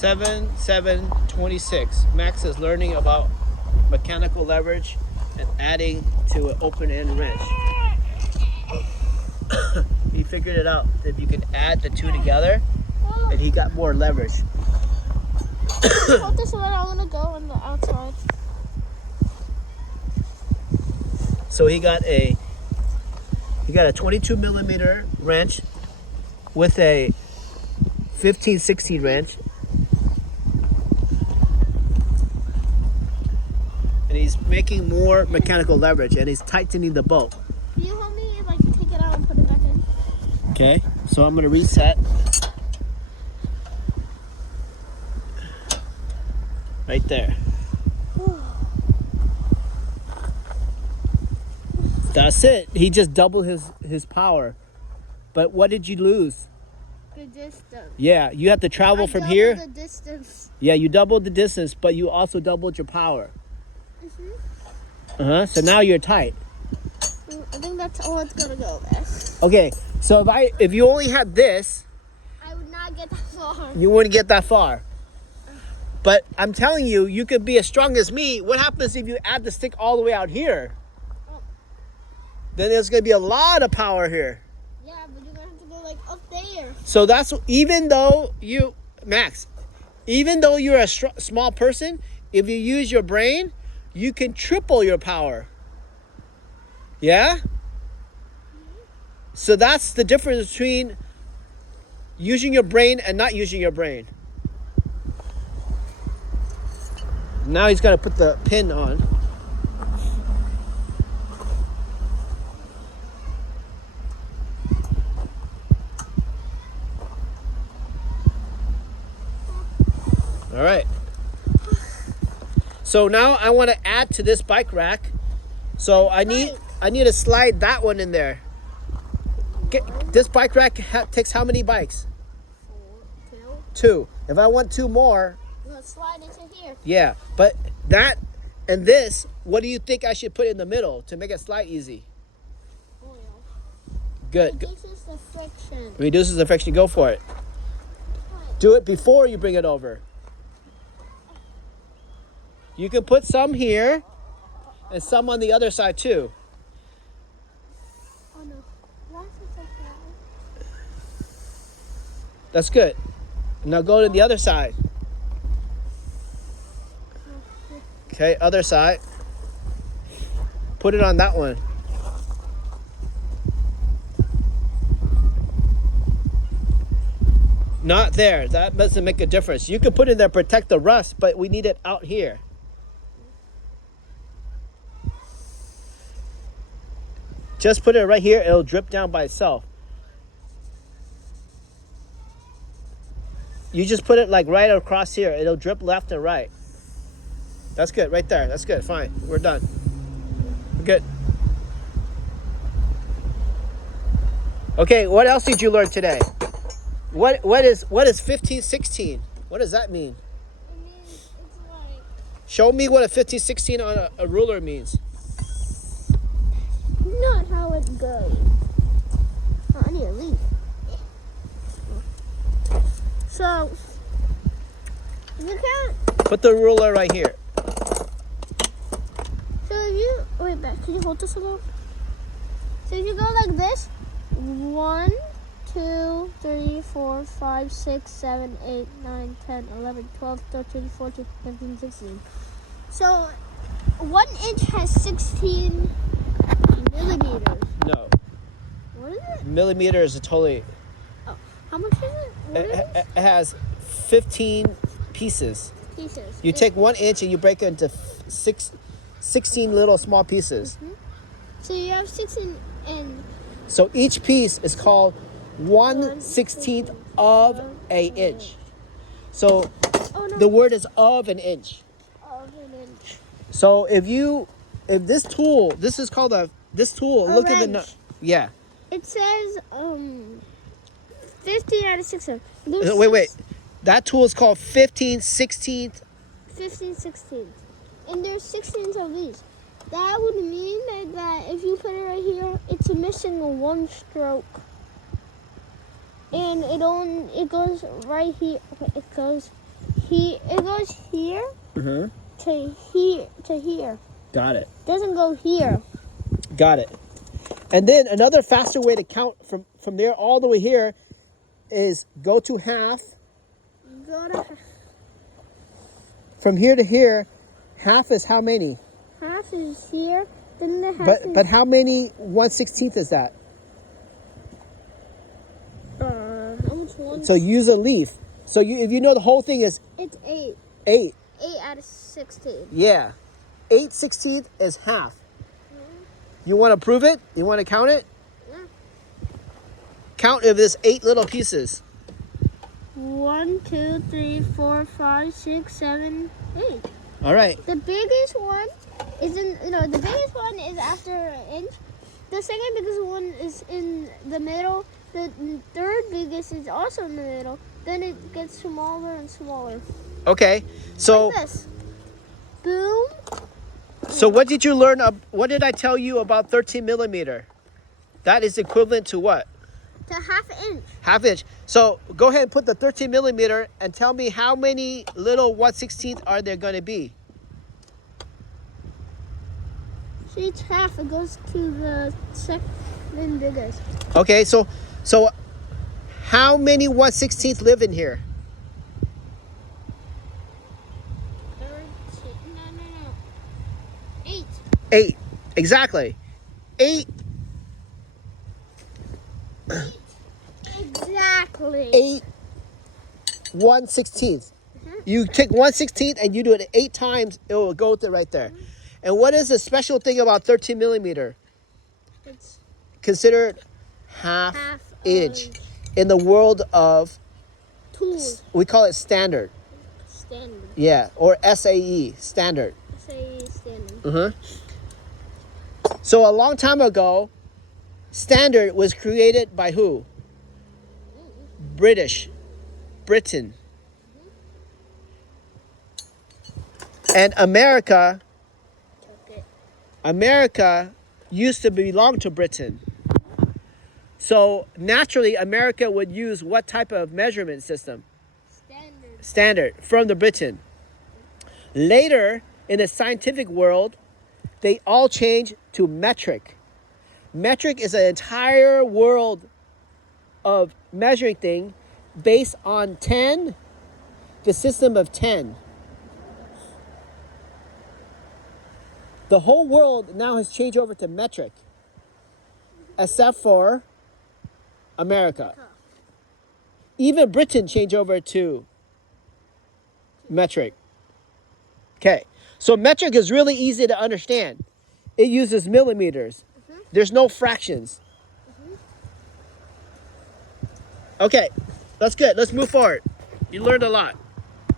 7-7-26. Max is learning about mechanical leverage and adding to an open end wrench. He figured it out that you can add the two together, and he got more leverage. Hold this one. I'm gonna go on the outside. So he got a 22 millimeter wrench with a 15-16 wrench, and he's making more mechanical leverage, and he's tightening the bolt. Can you help me if I can take it out and put it back in? Okay, so I'm gonna reset. Right there. That's it. He just doubled his power. But what did you lose? The distance. Yeah, you have to travel from here. The distance. Yeah, you doubled the distance, but you also doubled your power. So now you're tight. I think that's all it's gonna go with. Okay, so if you only had this, I would not get that far. you wouldn't get that far. But I'm telling you, you could be as strong as me. What happens if you add the stick all the way out here? Then there's going to be a lot of power here. Yeah, but you're going to have to go like up there. So that's, even though Max, even though you're a small person, if you use your brain, you can triple your power. Yeah? So that's the difference between using your brain and not using your brain. Now he's got to put the pin on. All right. So now I want to add to this bike rack. So I need to slide that one in there. This bike rack takes how many bikes? 2. If I want 2 more, let's slide into here. Yeah, but that and this, what do you think I should put in the middle to make it slide easy? Oil. Good. Reduces the friction. Reduces the friction. Go for it. Do it before you bring it over. You can put some here and some on the other side too. Oh no. Why is it so flat? That's good. Now go to the other side. Okay, other side. Put it on that one. Not there. That doesn't make a difference. You can put it there, protect the rust, but we need it out here. Just put it right here. It'll drip down by itself. You just put it like right across here. It'll drip left and right. That's good. Right there. That's good. Fine. We're done. We're good. Okay, what else did you learn today? What is 15-16? What does that mean? It means it's like... Show me what a 15-16 on a ruler means. Not how it goes. Oh, I need a leaf. So, you can't... Put the ruler right here. So if you... Wait, back. Can you hold this a little? So if you go like this, 1, 2, 3, 4, 5, 6, 7, 8, 9, 10, 11, 12, 13, 14, 15, 16. So 1 inch has 16 millimeters. No. What is it? Millimeter is a totally... Oh, how much is it? What is it? It has 15 pieces. Pieces. You take 1 inch and you break it into 16 little small pieces. So you have 16 and... So each piece is called 1/16 of a inch. So the word is of an inch. Of an inch. So if this tool, this tool, look at the yeah. It says 15 out of 16. Wait. That tool is called 15/16. 15/16. And there's 16s of these. That would mean that if you put it right here, it's missing a 1 stroke. And it goes right here. Okay, it goes it goes here Mm-hmm. to here. Got it. Doesn't go here. Got it. And then another faster way to count from there all the way here is go to half. Go to From here to here, half is how many? half is here. Then the half But how many 1/16 is that? almost one. So use a leaf. So if you know the whole thing is It's 8. 8. 8 out of 16. Yeah. 8/16 is half. You want to prove it? You want to count it? Yeah. Count if there's 8 little pieces. 1, 2, 3, 4, 5, 6, 7, 8. All right. The biggest one is the biggest one is after an inch. The second biggest one is in the middle. The third biggest is also in the middle. Then it gets smaller and smaller. Okay. So Like this. Boom. so what did you learn? What did I tell you about 13 millimeter? That is equivalent to what? To half inch. Half inch. So go ahead and put the 13 millimeter and tell me how many little 1/16 are there going to be? So each half it goes to the second biggest. Okay, so how many 1/16 live in here? 13. No. 8. 8. Exactly. 8. Exactly. 8 1/16. You take 1/16 and you do it 8 times, it will go with it right there. And what is the special thing about 13 millimeter? It's Considered half half inch inch. in the world of, Tools. we call it standard. Standard. Yeah, or SAE, standard. Say standard. Uh-huh. So a long time ago, standard was created by who? Britain. And America used to belong to Britain. So naturally, America would use what type of measurement system? Standard from the Britain. Later, in the scientific world, they all changed to metric. Metric is an entire world of measuring things based on 10, the system of 10. The whole world now has changed over to metric, except for America. Even Britain changed over to metric. Okay, so metric is really easy to understand. It uses millimeters. There's no fractions. Okay, that's good. Let's move forward. You learned a lot.